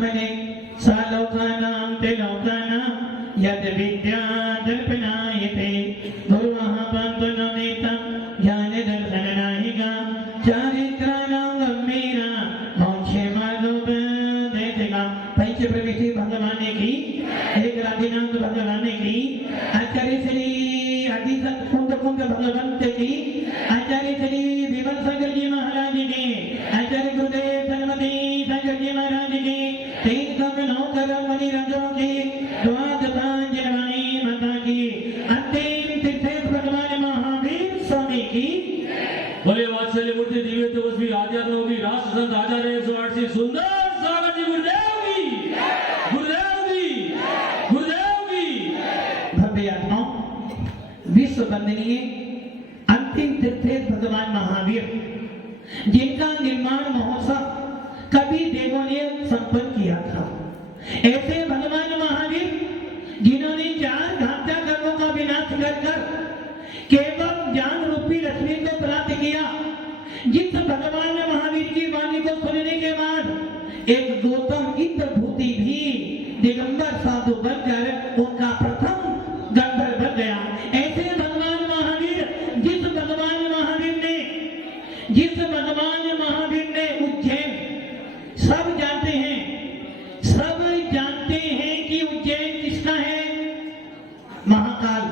आत्मने सालोकानां ते लोकानां यद विद्या दर्पणायते गुरुः पान्तुनमेतं ज्ञान दर्शननायिका चारित्राणां गम्भीरा मोक्षे मार्गोपदेशिका। पंच प्रविष्टि भगवान की एक राधिनाथ भगवान की आचार्य श्री आदि कुंद कुंद भगवंत की आचार्य श्री विमल सागर जी महाराज की आचार्य गुरुदेव सरस्वती सागर जी महाराज की तीन कमलों कर मणि रंगों की द्वादशांजलि माता की अंतिम तीर्थ भगवान महावीर स्वामी की बोले वात्सल्य मूर्ति दिव्य तपस्वी आध्यात्म योगी राष्ट्र संत आचार्य 108 सुंदर स्वागत जी गुरुदेव की भव्य आत्माओं विश्व वंदनीय अंतिम तीर्थ भगवान महावीर जिनका निर्माण महोत्सव कभी देवों ने संपन्न किया था। ऐसे भगवान महावीर जिन्होंने 4 घातक कर्मों का विनाश कर केवल ज्ञान रूपी लक्ष्मी को प्राप्त किया। जिस भगवान महावीर की वाणी को सुनने के बाद एक गौतम इंद्रभूति भी दिगंबर साधु बनकर उनका प्रथम गंधर्व बन गया। ऐसे भगवान महावीर जिस भगवान महावीर ने उज्जैन सब जानते हैं कि उज्जैन किसका है? महाकाल।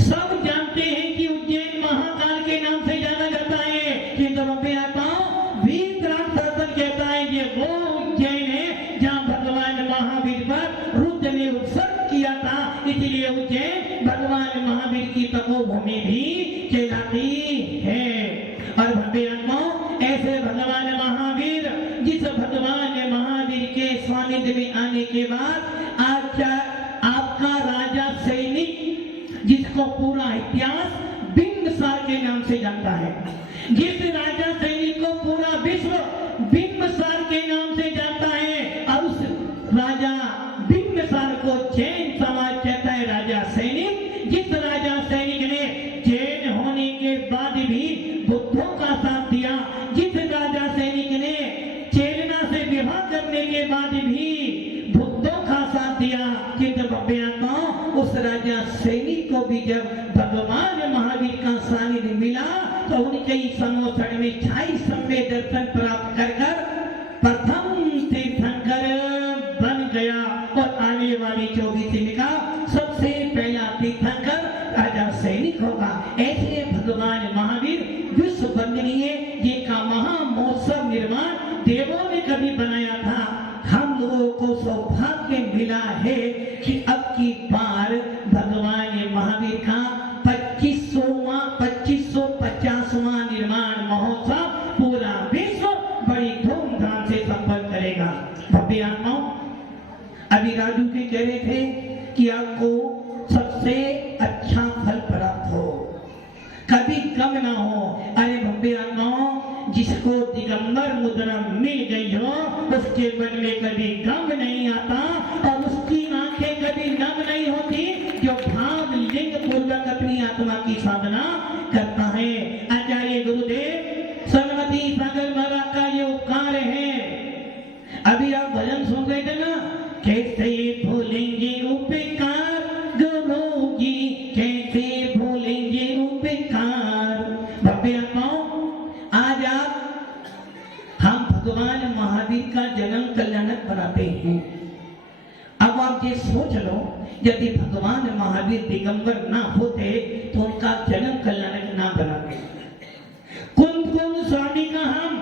सब जानते हैं कि उज्जैन महाकाल के नाम से जाना जाता है। किंतु वीतराग शासन कहता है कि वो उज्जैन है जहाँ भगवान महावीर पर रुद्र ने उत्सर्ग किया था। इसलिए उज्जैन भगवान महावीर की तपोभूमि भी कहलाती है। और भव्य आत्माओं ऐसे भगवान महावीर जिस भगवान महावीर के सानिध्य में आने के बाद आपका राजा सैनिक जिसको पूरा इतिहास बिंबसार के नाम से जानता है, जिस राजा सैनिक को पूरा विश्व बिंबसार के नाम से जानता है, और उस राजा बिंबसार को जैन समाज कहता है राजा सैनिक। जिस राजा सैनिक ने जैन होने के बाद भी बुद्धों का साथ दिया, जिस राजा सैनिक ने चेतना से विवाह करने के बाद भी बुद्धों का साथ दिया, किंतु भव्यात्माओं उस राजा सैनिक को भी जब भगवान महावीर का सानिध्य मिला तो उनके समोसण में 26 समय दर्शन प्राप्त कर प्रथम तीर्थंकर बन गया। और आने वाली 24 का सबसे पहला तीर्थंकर राजा सैनिक होगा। ऐसे भगवान महावीर विश्व वंदनीय जिनका महामहोत्सव निर्माण देवों ने कभी बनाया था। हम लोगों को सौभाग्य मिला है कि अब की बार भगवान महावीर का 2550वां निर्माण महोत्सव पूरा विश्व बड़ी धूमधाम से संपन्न करेगा। भव्य आत्माओं अभी राजू के कह रहे थे कि आपको सबसे अच्छा फल प्राप्त हो, कभी कम ना हो। अरे भव्य आत्माओं जिसको दिगंबर मुद्रा मिल गई हो उसके मन में कभी गम नहीं आता और उसकी आंखें कभी नम नहीं होती, जो भाव लिंग पूर्वक अपनी आत्मा की साधना करता है। आचार्य गुरुदेव सरस्वती सागर महाराज का ये उपकार है। अभी आप भजन सुन रहे थे ना, कैसे भूलेंगे उपकार गुरु जी, कैसे भूलेंगे उपकार। भव्य आत्माओं आज हम भगवान महावीर का जन्म कल्याणक बनाते हैं। अब आप ये सोच लो यदि भगवान महावीर दिगंबर ना होते तो उनका जन्म कल्याणक ना बनाते। कुंद कुंद स्वामी का हम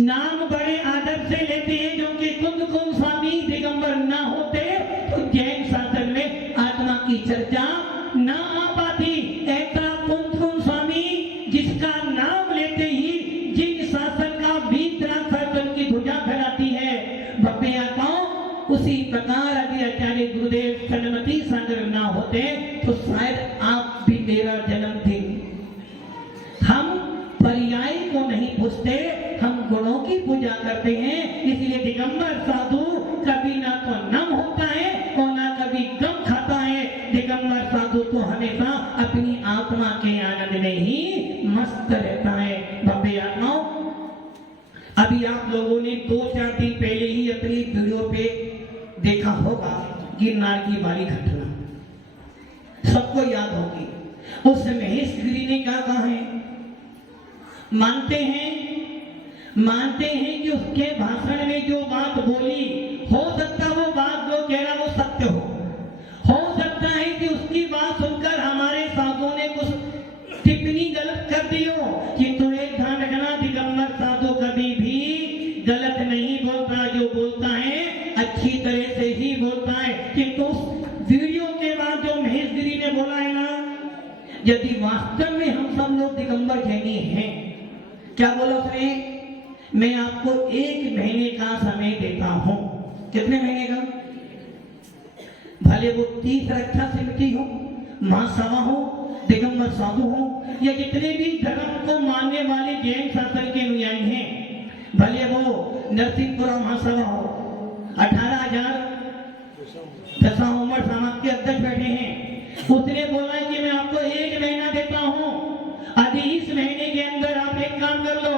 नाम बड़े आदर से लेते हैं, क्योंकि कुंद कुंद स्वामी दिगंबर ना होते तो जैन शासन में आत्मा की चर्चा ना आ पाती। ऐसा कुंद कुंद स्वामी जिसका नाम लेते ही जिन शासन का वीतराग शासन की ध्वजा फहराती है। भव्य आत्माओं उसी प्रकार यदि आचार्य गुरुदेव सरस्वती सागर ना होते तो शायद आप भी मेरा जन्मदिन हम पर्याय को नहीं पूछते, हम गुणों की पूजा करते हैं। इसलिए दिगंबर साधु कभी ना तो नम होता है और ना कभी गम खाता है। दिगंबर साधु तो हमेशा अपनी आत्मा के आनंद में ही मस्त रहता है। भव्य आत्माओं अभी आप लोगों ने 2-4 दिन पहले ही अपनी वीडियो पे देखा होगा गिरनार की वाली घटना, सबको याद होगी। उस महेश गिरी ने क्या कहा है? मानते हैं कि उसके भाषण में जो बात बोली, हो सकता वो बात जो कह रहा वो सत्य हो सकता है कि उसकी बात सुनकर हमारे साधुओं ने कुछ टिप्पणी गलत कर दी हो, किंतु एक ध्यान रखना, दिगंबर साधु कभी भी गलत नहीं बोलता, जो बोलता है अच्छी तरह से ही बोलता है। किंतु उस वीडियो के बाद जो महेश गिरी ने बोला है ना, यदि वास्तव में हम सब लोग दिगंबर जैनी हैं, क्या बोला उसने? मैं आपको 1 महीने का समय देता हूं। कितने महीने का? भले वो 30 रक्षा समिति हो, महासभा हो, दिगंबर साधु हो, या जितने भी धर्म को मानने वाले जैन शासन के अनुयायी हैं, भले वो नरसिंहपुरा महासभा हो, 18,000 दशा उमर समाज के अध्यक्ष बैठे हैं, उसने बोला कि मैं आपको 1 महीना देता हूं। यदि इस महीने के अंदर आप एक काम कर लो,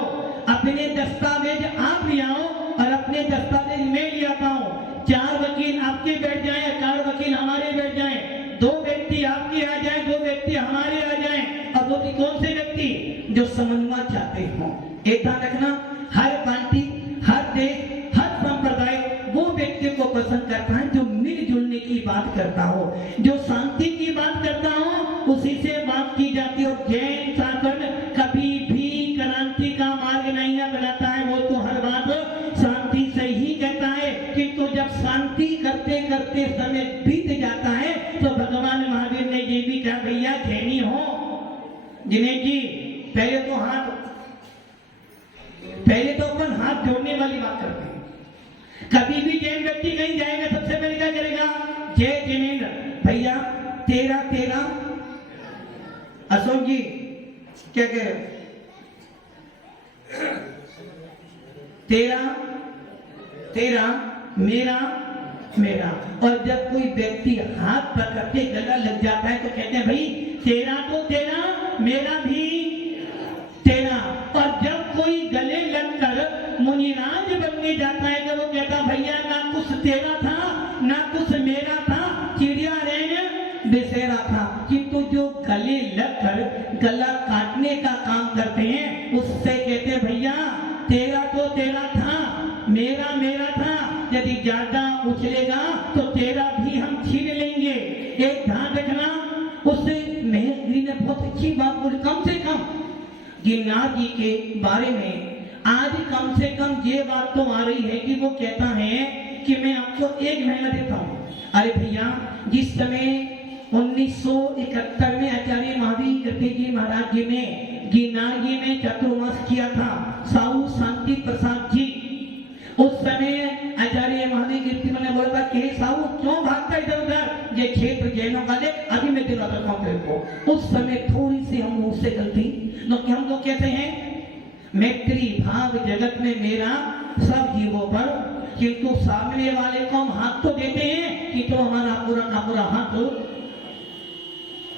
अपने दस्तावेज आप ले आओ और अपने दस्तावेज मैं ले आता हूं। 4 वकील आपके बैठ जाएं, 4 वकील हमारे बैठ जाएं, 2 व्यक्ति आपके आ जाएं, 2 व्यक्ति हमारे आ जाएं। और वो कौन से व्यक्ति? जो समन्वय चाहते हो। एक ध्यान रखना, हर पार्टी, हर देश, हर संप्रदाय वो व्यक्ति को पसंद करता है जो मिलजुलने की बात करता हो, जो शांति की बात करता हो, उसी से बात की जाती है। और जैन शासन कभी भी क्रांति का मार्ग नहीं बनाता है, वो तो हर बात शांति से ही कहता है। किंतु जब शांति करते करते समय बीत जाता है तो भगवान महावीर ने ये भी कहा, भैया जैनी हो, जिन्हें जी पहले तो अपन हाथ जोड़ने वाली बात करते हैं। कभी भी जैन व्यक्ति कहीं जाएगा सबसे पहले क्या करेगा? जय जिनेन्द्र। भैया तेरा अशोक जी क्या कह रहे? तेरा मेरा। और जब कोई व्यक्ति हाथ पकड़ के गला लग जाता है तो कहते हैं भाई तेरा तो तेरा, मेरा भी तेरा। और जब कोई गले लगकर मुनिराज बनने जाता है तो वो कहता भैया ना कुछ तेरा था ना कुछ मेरा था, चिड़िया रहने बेसेरा था। किंतु जो गले लगकर गला काटने का काम करते हैं उससे कहते भैया तेरा तो तेरा था, मेरा था, यदि ज्यादा उछलेगा तो तेरा भी हम छीन लेंगे। एक ध्यान रखना, उससे महेश गिरी ने बहुत अच्छी बात बोली। कम से कम गिरनार जी के बारे में आज कम से कम ये बात तो आ रही है कि वो कहता है कि मैं आपको 1 महीना देता हूं। अरे भैया, जिस समय 1971 में आचार्य महावीर गति जी महाराज जी ने गिरनार जी में चतुर्मास किया था, साहू शांति प्रसाद जी, उस समय आचार्य महावीर कीर्ति ने बोला था कि साहू क्यों भागता इधर उधर, ये क्षेत्र जैनों का देख, अभी मैं दिलाता हूं तेरे को। उस समय थोड़ी सी हम उससे गलती, हम लोग कहते हैं मैत्री भाव जगत में मेरा सब जीवों पर, किंतु सामने वाले को हम हाथ तो देते हैं कि तो हमारा पूरा का पूरा हाथ।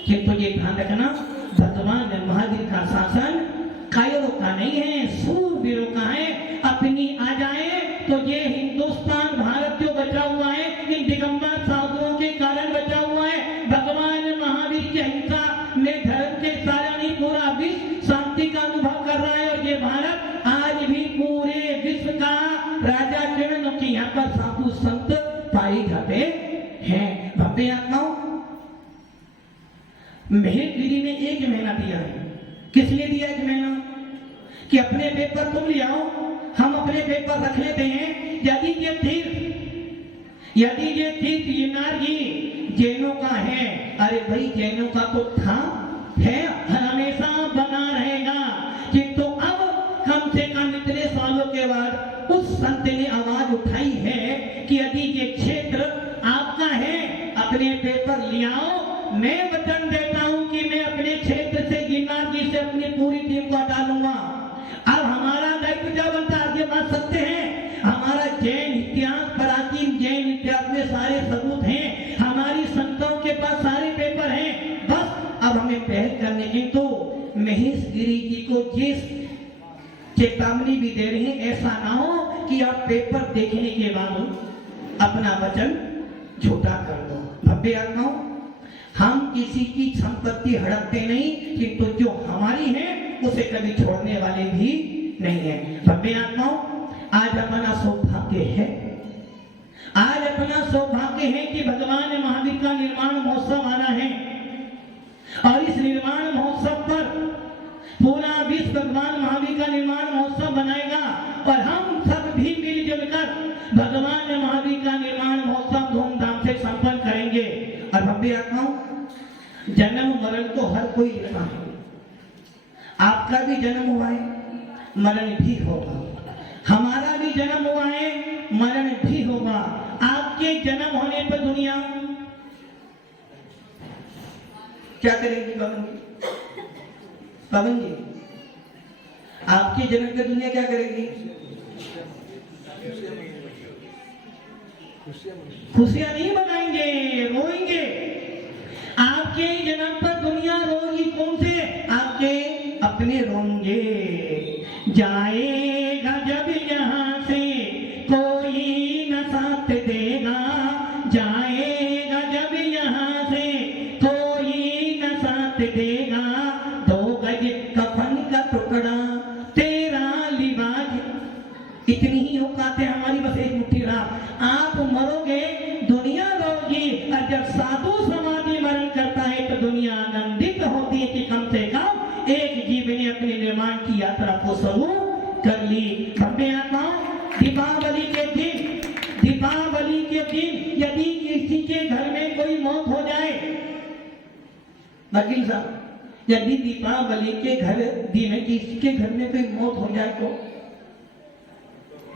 किंतु ये ध्यान रखना, भगवान महावीर का शासन कायरों का नहीं है, सूरवीरों का है। अपनी आ जाए तो ये हिंदुस्तान भारत जो बचा हुआ है इन दिगंबर साधुओं के कारण बचा हुआ है। भगवान महावीर की अहिंसा में धर्म के सारा नहीं पूरा विश्व शांति का अनुभव कर रहा है। और ये भारत आज भी पूरे विश्व का राजा किरण की यहाँ पर साधु संत पाए जाते हैं। भव्य आत्माओं, महेश गिरी ने 1 महीना दिया है। किस लिए दिया 1 महीना? कि अपने पेपर तुम ले आओ, हम अपने पेपर रख लेते हैं। यदि ये तीर्थ गिरनार जी जैनों का है, अरे भाई जैनों का तो था, है, हमेशा बना रहेगा। किंतु अब कम से कम इतने सालों के बाद उस संत ने आवाज उठाई है कि यदि ये क्षेत्र आपका है, अपने पेपर ले आओ। मैं वचन देता हूं कि मैं अपने क्षेत्र से गिरनार जी से अपनी पूरी टीम को हटा लूंगा। अब हमारा दायित्व क्या बनता है? ये बात सत्य है, हमारा जैन इतिहास, प्राचीन जैन इतिहास में सारे सबूत हैं, हमारी संतों के पास सारे पेपर हैं। बस अब हमें पहल करने की। तो महेश गिरी जी को जिस चेतावनी भी दे रहे हैं, ऐसा ना हो कि आप पेपर देखने के बाद अपना वचन झूठा कर दो। भव्य आत्माओं, हम किसी की संपत्ति हड़पते नहीं, किंतु जो हमारी है उसे कभी छोड़ने वाले भी नहीं है। भव्य आत्माओं, आज अपना सौभाग्य है, आज अपना सौभाग्य है कि भगवान महावीर का निर्माण महोत्सव आना है और इस निर्माण महोत्सव पर पूरा विश्व भगवान महावीर का निर्माण महोत्सव बनाएगा और हम सब भी मिलजुल कर भगवान महावीर का निर्माण महोत्सव धूमधाम से संपन्न करेंगे। और भव्य आत्माओं, जन्म मरण तो हर कोई लेता है, आपका भी जन्म हुआ है, मरण भी होगा, हमारा भी जन्म हुआ है, मरण भी होगा। आपके जन्म होने पर दुनिया क्या करेगी? पवन जी, आपके जन्म पर दुनिया क्या करेगी? खुशियां नहीं मनाएंगे, रोएंगे। आपके जन्म पर दुनिया रोगी, कौन से? आपके अपने रोंगे। जाएगा जब यहाँ से कोई न साथ देगा, जाएगा जब यहाँ से कोई न साथ देगा, 2 गज कफन का टुकड़ा तेरा लिबाज। इतनी ही औकात है हमारी, बस एक मुट्ठी रात। आप मरोगे, दुनिया रोगी, और जब साधु समाधि मरण करता है तो दुनिया आनंदित होती है कि कम से कम एक जीव ने अपने निर्माण की यात्रा को शुरू कर ली। भव्य आत्माओं, दीपावली के दिन यदि किसी के घर में कोई मौत हो जाए, वकील साहब, यदि दीपावली के दिन में किसी के घर में कोई मौत हो जाए तो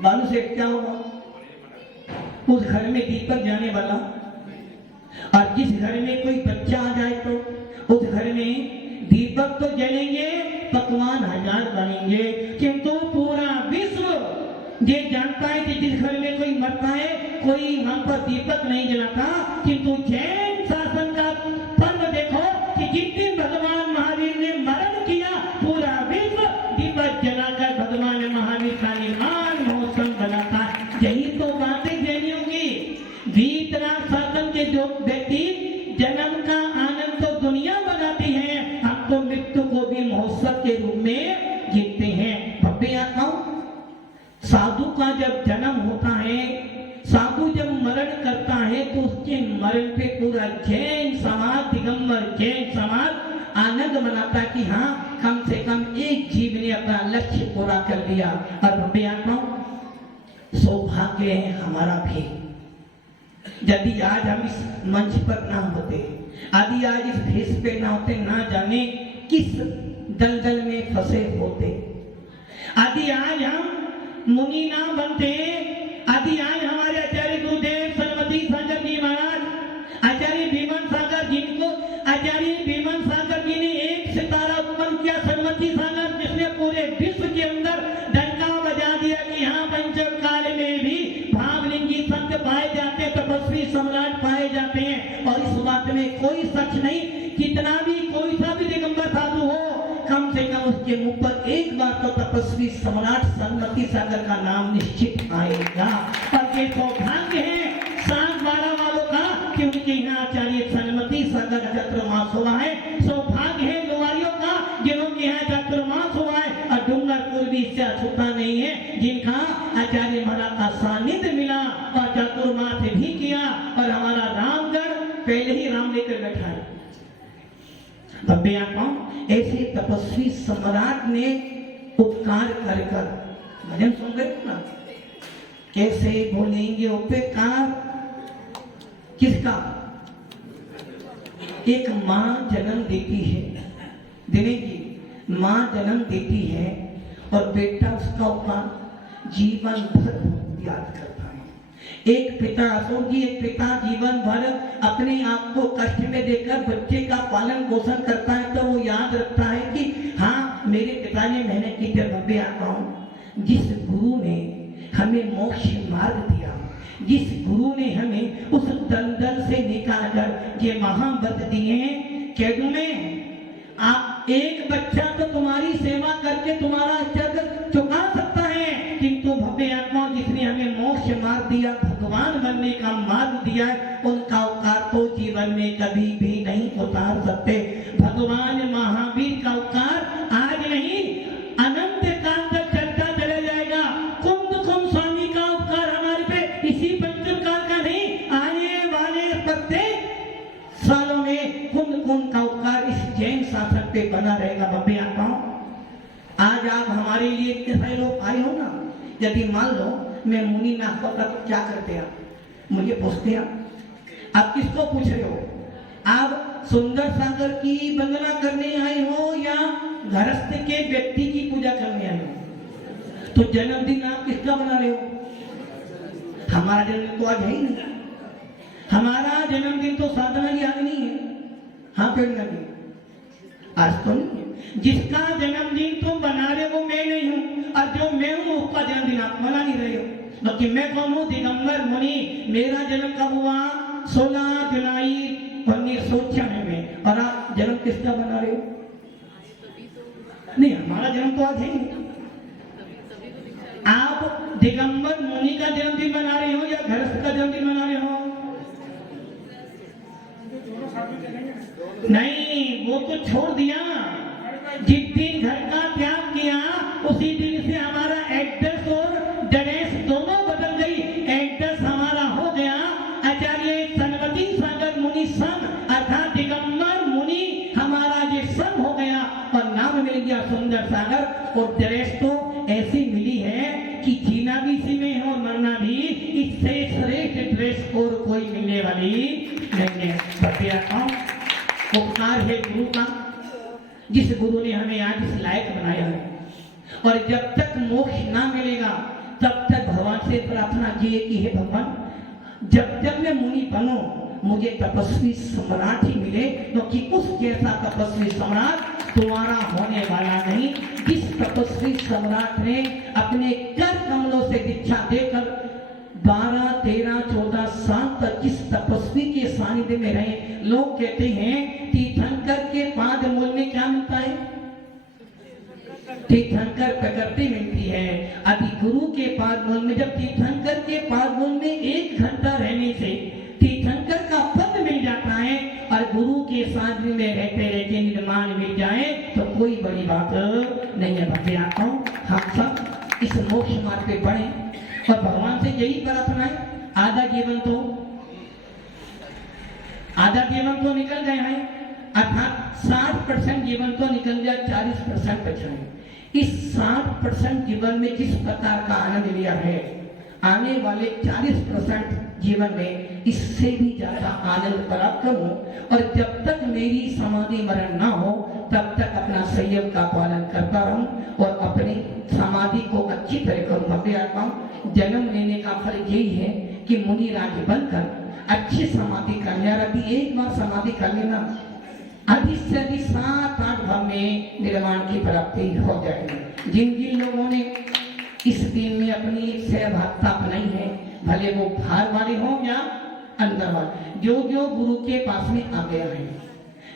बालू से क्या होगा? उस घर में दीपक जाने वाला, और जिस घर में कोई बच्चा आ जाए तो उस घर में दीपक तो जलेंगे, पकवान 1000 बनेंगे, किंतु पूरा विश्व ये जानता है कि जिस घर में कोई मरता है कोई वहां पर दीपक नहीं जलाता। किंतु जैन शासन का पर्व देखो कि जिस दिन भगवान महावीर ने मरण किया, पूरा विश्व दीपक जलाकर भगवान महावीर का निर्माण महोत्सव बनाता है। यही तो बातें जैनियों की। वीतराग शासन के जो व्यक्ति जन्म का आनंद तो दुनिया बनाती है, हम तो मृत्यु को भी महोत्सव के रूप में जीतते हैं। भव्य आत्माओं, साधु का जब जन्म होता है, साधु जब मरण करता है तो उसके मरण पे पूरा जैन समाज, दिगंबर जैन समाज आनंद मनाता कि हाँ, कम से कम एक जीव ने अपना लक्ष्य पूरा कर लिया। और भव्य आत्माओं, सौभाग्य है हमारा भी, यदि आज हम इस मंच पर ना होते, यदि आज इस फेस पे ना होते, ना जाने किस दलदल में फंसे होते। यदि आज हम मुनि ना बनते, यदि आज हमारे आचार्य गुरुदेव सरस्वती सागर जी महाराज, आचार्य भीमन सागर, जिनको आचार्य भीमन सागर जी ने एक सितारा उत्पन्न किया सरस्वती सागर, जिसने पूरे विश्व के अंदर डंका बजा दिया कि यहाँ पंचम काल में भी भावलिंगी संत पाए जाते, तपस्वी सम्राट पाए जाते हैं। और इस बात में कोई सच नहीं, कितना भी कोई सा भी दिगंबर साधु हो, कम से कम उसके मुंह पर एक बार तो तपस्वी सम्राट सरस्वती सागर का नाम निश्चित आएगा। और ये सौभाग्य है 7-12 वालों का कि उनके यहाँ आचार्य सरस्वती सागर का चतुर्मास हुआ है। सौभाग्य है लोहारियों का जिन्होंने यहाँ चतुर्मास हुआ है। और डूंगरपुर भी इससे अछूता नहीं है, जिनका आचार्य महाराज का सानिध्य मिला और चतुर्मास भी किया। और हमारा रामगढ़ पहले ही राम लेकर बैठा है। भव्य आत्माओं, ऐसे तपस्वी सम्राट ने उपकार कर कर, भजन सुन रहे थे ना, कैसे बोलेंगे उपकार किसका? एक माँ जन्म देती है, दिनेश जी, माँ जन्म देती है और बेटा उसका उपकार जीवन भर याद करता है। एक पिता, अशोक जी, एक पिता जीवन भर अपने आप को कष्ट में देकर बच्चे का पालन पोषण करता है तो वो याद रखता है कि हाँ, मेरे पिता ने मेहनत की थी। भव्य आत्माओं, जिस गुरु ने हमें मोक्ष मार्ग दिया, जिस गुरु ने हमें उस दलदल से निकालकर ये महाव्रत दिए, कैदू में आप एक बच्चा तो तुम्हारी सेवा करके तुम्हारा चर्च चुका सकता है, किंतु भव्य आत्मा जिसने हमें मोक्ष मार्ग दिया, भगवान बनने का मार्ग दिया है, उनका अवतार तो जीवन में कभी भी नहीं उतार सकते। भगवान महावीर का अवतार आज नहीं, अनंत काल तक चलता चला जाएगा। कुंभ स्वामी का उपकार हमारे पे इसी पंचम काल का नहीं, आने वाले प्रत्येक सालों में कुंभ का उपकार इस जैन शासक पे बना रहेगा। भव्य आत्माओं, आज आप हमारे लिए इतने लोग आए हो ना, यदि मान लो मैं मुनि ना होता तो क्या करते आप? मुझे पूछते आप किसको पूछ रहे हो? आप सुंदर सागर की वंदना करने आए हो या घरस्थ के व्यक्ति की पूजा करने आए हो? तो जन्मदिन आप किसका बना रहे हो? हमारा जन्मदिन तो आज है ही नहीं। हमारा जन्मदिन तो साधना की आज नहीं है। हाँ फिर नहीं, आज तो नहीं है। जिसका जन्मदिन तुम बना रहे हो मैं नहीं हूँ, और जो मैं हूँ उसका जन्मदिन आप मना नहीं रहे हो। क्योंकि मैं कौन हूँ? दिगंबर मुनि। मेरा जन्म कब हुआ? 16 जुलाई 1996 में। और आप जन्म किसका बना रहे हो? नहीं, हमारा जन्म तो आज है ही नहीं। आप दिगंबर मुनि का जन्मदिन मना रहे हो या घरस्थ का जन्मदिन मना रहे हो? नहीं, वो तो छोड़ दिया। जिस दिन घर का त्याग किया उसी दिन से हमारा एड्रेस और ड्रेस दोनों बदल गई। एड्रेस हमारा हो गया आचार्य सनवती सागर मुनि संघ, अर्थात दिगंबर मुनि हमारा ये संघ हो गया, और नाम मिल गया सुंदर सागर। और ड्रेस तो ऐसी मिली है कि जीना भी इसी में है और मरना भी। इससे श्रेष्ठ ड्रेस और कोई मिलने वाली नहीं है। उपकार है गुरु का, जिस गुरु ने हमें आज इस लायक बनाया है। और जब तक मोक्ष ना मिलेगा तब तक भगवान से प्रार्थना कीजिए कि हे भगवान, जब जब मैं मुनि बनूं मुझे तपस्वी सम्राट ही मिले, क्योंकि उस जैसा तपस्वी सम्राट तुम्हारा होने वाला नहीं। जिस तपस्वी सम्राट ने अपने कर कमलों से दीक्षा देकर 12, 13, 14 साल तक जिस तपस्वी के सानिध्य में रहे, लोग कहते हैं तीर्थंकर के पाद मूल में क्या मिलता है? तीर्थंकर प्रकृति मिलती है। अभी गुरु के पाद मूल में, जब तीर्थंकर के पाद मूल में 1 घंटा रहने से तीर्थंकर का पद मिल जाता है, और गुरु के सानिध्य में रहते रहते निर्माण मिल जाए तो कोई बड़ी बात नहीं है। भक्तियां हम सब इस मोक्ष मार्ग पे बढ़े और भगवान से यही प्रार्थना है। आधा जीवन तो निकल गए हैं, अर्थात 60% जीवन तो निकल गया, 40% बचा है। इस 60% जीवन में जिस प्रकार का आनंद लिया है, आने वाले 40% जीवन में इससे भी ज्यादा आनंद प्राप्त करूं। और जब तक मेरी समाधि मरण ना हो तब तक अपना संयम का पालन करता रहूं और अपनी समाधि को अच्छी तरह करूं। भव्य आत्माओं, जन्म लेने का फल यही है कि मुनि राज बनकर अच्छी समाधि कर लिया। अभी एक बार समाधि कर लेना, अधिक से अधिक 7-8 भाव में निर्वाण की प्राप्ति हो जाएगी। जिन जिन लोगों ने इस दिन में अपनी सहभागिता अपनाई है, भले वो बाहर वाले हो या अंदर वाले, जो जो गुरु के पास में आ गया है,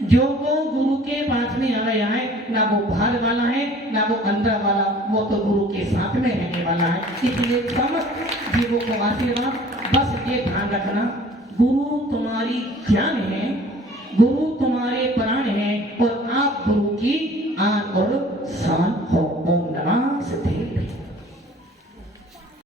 जो वो गुरु के पास में आ गया है, ना वो बाहर वाला है ना वो अंदर वाला, वो तो गुरु के साथ में रहने वाला है। इसलिए समस्त जीवों को आशीर्वाद, बस ये ध्यान रखना, गुरु तुम्हारी ज्ञान है, गुरु